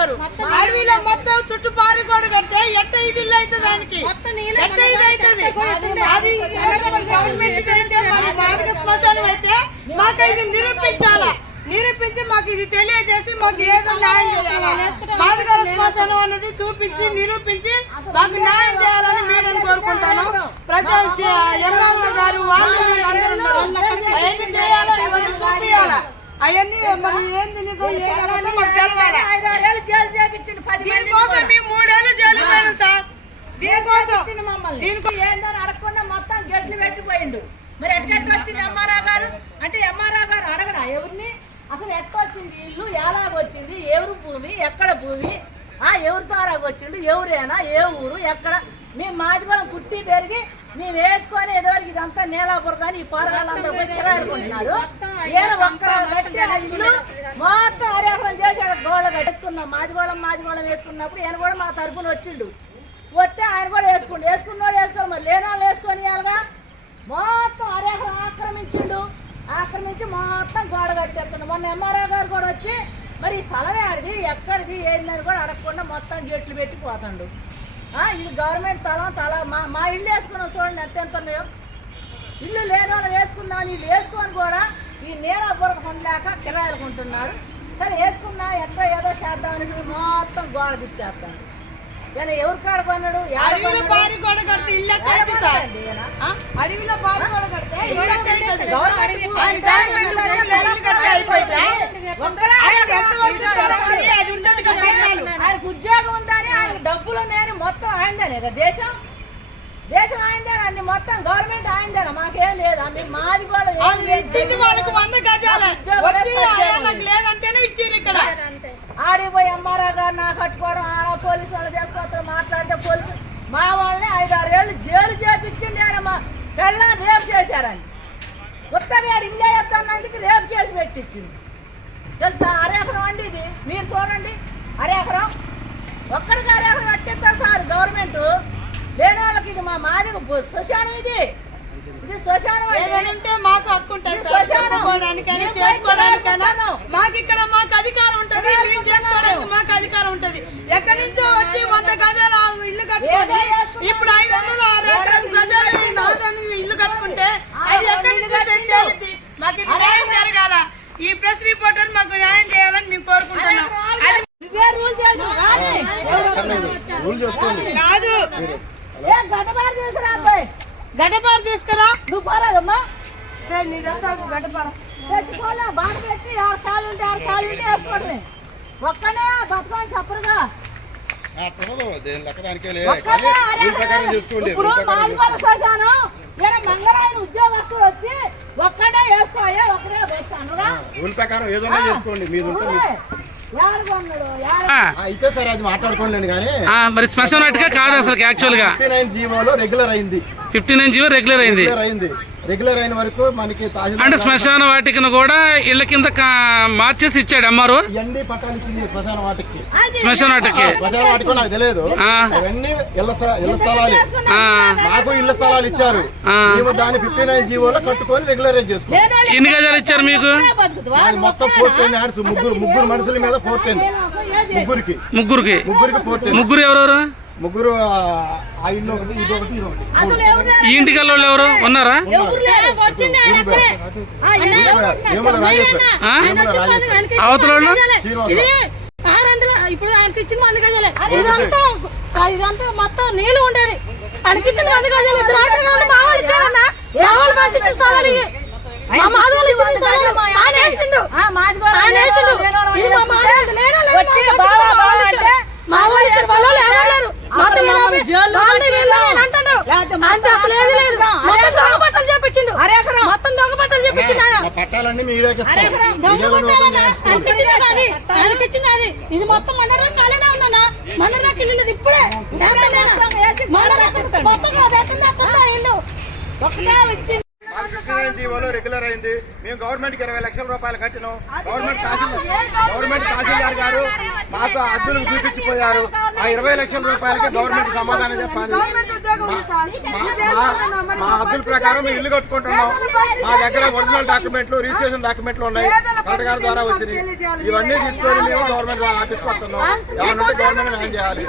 కడతారు. అడవిలో మొత్తం చుట్టూ పారిగోడ కడితే ఎట్ట ఇది అయితే దానికి? ఎట్ట ఇది అయితే అది గవర్నమెంట్ అయితే మరి మార్గ శ్మశానం అయితే మాకు ఇది నిరూపించాలా? నిరూపించి మాకు ఇది తెలియజేసి మాకు ఏదో న్యాయం చేయాలా? బాధక శ్మశానం అనేది చూపించి నిరూపించి మాకు న్యాయం చేయాలని మీడియం కోరుకుంటాను. ప్రజా ఎంఆర్ఓ గారు వాళ్ళు వీళ్ళందరూ ఉన్నారు. ఇవన్నీ చూపించాలా అవన్నీ మరి ఏంది నిజం ఏది అబద్ధం మాకు తెలవాలా? దీనికోసం మేము మూడేళ్ళు జైలు పోయాను సార్. దీనికోసం దీనికో- ఏందని అడగకుండా మొత్తం గెట్లు పెట్టిపోయిండు. మరి ఎట్లా వచ్చింది ఎంఆర్ఆ గారు? అంటే ఎంఆర్ఆ గారు అడగడా ఎవరిని? అసలు ఎట్లా వచ్చింది ఇల్లు? ఎలాగ వచ్చింది? ఎవరు భూమి? ఎక్కడ భూమి? ఆ ఎవరి ద్వారా వచ్చిండు? ఎవరేనా? ఏ ఊరు? ఎక్కడ? మేము మాదిగోళం పుట్టి పెరిగి మేము వేసుకొని ఎదవరికి ఇదంతా నేలాపురదని ఈ పోరగాళ్ళందరూ పోయి కిరాయికుంటున్నారు ఏదో ఒక్క కట్టిన ఇల్లు మొత్తం అరేకరం చేశాడు గోళ్ళ కట్టేసుకున్నాం. మాదిగోళం మాదిగోళం వేసుకున్నప్పుడు ఈయన కూడా మా తరపున వచ్చిండు. వస్తే ఆయన కూడా వేసుకుండు. వేసుకున్నోడు వేసుకోవాలి మరి లేని వాళ్ళు వేసుకొని ఇవ్వాలిగా. మొత్తం అరేకరం ఆక్రమించిండు. ఆక్రమించి మొత్తం గోడ కట్టేస్తున్నాడు మొన్న ఎంఆర్ఓ గారు కూడా వచ్చి మరి ఈ స్థలం ఆడిది ఎక్కడిది ఏందని కూడా అడగకుండా మొత్తం గేట్లు పెట్టి పోతాడు. ఇది గవర్నమెంట్ స్థలం తల మా మా ఇల్లు వేసుకున్నాం చూడండి ఎంత ఎంత ఉన్నాయో ఇల్లు లేని వాళ్ళు వేసుకుందాం ఇల్లు వేసుకొని కూడా ఈ నీలాపురం ఉండలేక కిరాయిలు కొంటున్నారు సరే వేసుకున్నా ఎట్లా ఏదో చేద్దామని మొత్తం గోడ తిప్పేస్తాను కానీ ఎవరు కాడ కొన్నాడు అడవిలో? పారి గోడ కడితే ఇల్లు సార్ ఈయన? అడవిలో పారి గోడ కడితే ఇల్లు ఎట్ట అవుతుంది గవర్నమెంట్ ఆయన గవర్నమెంట్ భూమిలో ఇల్లు కడితే అయిపోయిందా ఒక్కడే ఆయనకి ఎంతవరకు స్థలం ఉంది అది ఉంటుంది ఆయనకు ఉద్యోగం ఉందని ఆయన డబ్బులు నేను కదా దేశం. దేశం ఆయనదేనా అన్ని మొత్తం గవర్నమెంట్ ఆయనదేనా మాకేం లేదా? మీరు మాది కూడా ఏం వాళ్ళు లేదు. ఇచ్చింది వాళ్ళకి వంద గజాల. వచ్చి ఆయనకు లేదంటేనే ఇచ్చారు ఇక్కడ. ఆడిపోయి ఎంఆర్ఓ గారు నా కట్టుకోవడం ఆడ పోలీసు వాళ్ళు చేసుకోవడం మాట్లాడితే పోలీసు మా వాళ్ళని ఐదు ఆరు ఏళ్ళు జైలు చేపించండి ఆయన మా పెళ్ళ రేపు చేశారని. ఉత్తగాడు ఇల్లే ఎత్తన్నందుకు రేపు కేసు పెట్టించింది. తెలుసా? అరెకరం అండి ఇది. మీరు చూడండి అరెకరం ఒక్కడికి అరెకరం కట్టిస్తారు సార్ గవర్నమెంట్ లేని వాళ్ళకి శ్మశానం ఇది. ఇది శ్మశానం మాకు హక్కు ఉంటుంది చేసుకోవడానికైనా మాకు ఇక్కడ మాకు అధికారం ఉంటది. మేము చేసుకోవడానికి మాకు అధికారం ఉంటది. ఎక్కడి నుంచో వచ్చి వంద గజాల ఇల్లు కట్టుకొని ఇప్పుడు ఐదు వందల ఆరు ఎకరం గజాలు నాదని ఇల్లు కట్టుకుంటే అది ఎక్కడి నుంచి తెచ్చేది మాకు ఇది న్యాయం జరగాల. ఈ ప్రెస్ రిపోర్టర్ మాకు న్యాయం చేయాలని మేము కోరుకుంటున్నాం. అది కాదు. ఏ గడ్డబారు తీసుకురా అబ్బాయి. గడ్డపార తీసుకురా. నువ్వు పోరాదమ్మా. నీదంతా గడ్డపార. తెచ్చుకోలే పెట్టి ఆరు ఉంటే ఆరు ఉంటే వేసుకోవడమే ఒక్కనే బతకమని చెప్పరుగా. ఇప్పుడు మాదిగోడ శ్మశానం నేను మంగళాయన ఉద్యోగస్తులు వచ్చి ఒక్కడే వేసుకోయా ఒక్కడే ప్రకారం ఏదైనా చేసుకోండి మీరు కొన్నాడు అయితే సరే అది మాట్లాడుకోండి కానీ మరి శ్మశాన వాటిక కాదు అసలు యాక్చువల్గా ఫిఫ్టీ నైన్ జీవోలో రెగ్యులర్ అయింది. ఫిఫ్టీ నైన్ జీవో రెగ్యులర్ అయింది. రెగ్యులర్ అయింది. రెగ్యులర్ అయిన వరకు మనకి అంటే శ్మశాన వాటికను కూడా ఇళ్ళ కింద మార్చేసి ఇచ్చాడు అమ్మారు ఇవన్నీ పట్టాలు ఇచ్చింది శ్మశాన వాటికి. శ్మశాన వాటికి. శ్మశాన వాటికి నాకు తెలియదు. అవన్నీ స్థల ఇళ్ళ స్థలాలు. ఆ, నాకు ఇళ్ళ స్థలాలు ఇచ్చారు. మేము దాన్ని ఫిఫ్టీ నైన్ జీవోలో కట్టుకొని రెగ్యులరైజ్ లేనోళ్ళు ఎన్ని గజాలు ఇచ్చారు మీకు? మొత్తం ఫోర్ టెన్ యాడ్స్. ముగ్గురు ముగ్గురు మనుషుల మీద ఫోర్ టెన్ ముగ్గురికి. ముగ్గురికి. ముగ్గురు ఎవరెవరు? ముగ్గురు ఈ ఇంటికి వాళ్ళు ఎవరు? ఉన్నారా? అవతల ఇప్పుడు ఆయనకి ఇచ్చిన మంది గజాలే. ఇదంతా ఇదంతా మొత్తం నీళ్ళు ఉండేది. ఆయనకి ఇచ్చిన మంది గజాలు. ఇద్దరు ఆటలు ఉండి మా వాళ్ళు ఇచ్చారన్నా మంచి ఇచ్చిన స్థలాలు ఇవి. మా మాది వాళ్ళు ఇచ్చిన స్థలాలు ఆయన వేసిండు. ఆయన వేసిండు. ఇది మా మాది వాళ్ళు లేనోళ్ళు వచ్చి మా బావా, వాళ్ళు బావా ఇచ్చారు. అంటే మా వాళ్ళు ఇచ్చిన వాళ్ళు ఎవరు లేరు మొత్తం అసలు ఇరవై మమ్మల్ని జైల్లో వాళ్ళు వీళ్ళు పెట్టిండు. అని అంటాడు లేకపోతే అంతే అసలు ఏది లేదు మొత్తం అరెకరం. దొంగ బట్టలు చేపించిండు అరెకరం. మొత్తం దొంగ బట్టలు చేపించిండు ఆయన మా పట్టాలన్నీ మీడియాకి అది ఇది మొత్తం మొన్నటిదాకా ఖాళీనే ఉందన్నా? మొన్నటిదాకా ఇల్లు ఇప్పుడే. మొన్నటిదాకా కొత్తగా అది ఎట్టుంది ఎట్టుందా ఇల్లు. ఒకటే వచ్చింది. మాకు 59 జీవోలో రెగ్యులర్ అయింది. మేము గవర్నమెంట్కి ఇరవై లక్షల రూపాయలు కట్టినాం. గవర్నమెంట్ గవర్నమెంట్ తహసీల్దార్ గారు మాకు అద్దులు చూపించిపోయారు. ఆ ఇరవై లక్షల రూపాయలకి గవర్నమెంట్ సమాధానం చెప్పాలి. మా- అద్దుల ప్రకారం మేము ఇల్లు కట్టుకుంటున్నాం. మా దగ్గర ఒరిజినల్ డాక్యుమెంట్లు రిజిస్ట్రేషన్ డాక్యుమెంట్లు ఉన్నాయి. కలెక్టర్ గారి ద్వారా వచ్చినాయి ఇవన్నీ తీసుకొని మేము గవర్నమెంట్ ఆఫీస్కి వస్తున్నాం. ఏమన్నా గవర్నమెంట్ న్యాయం చేయాలి.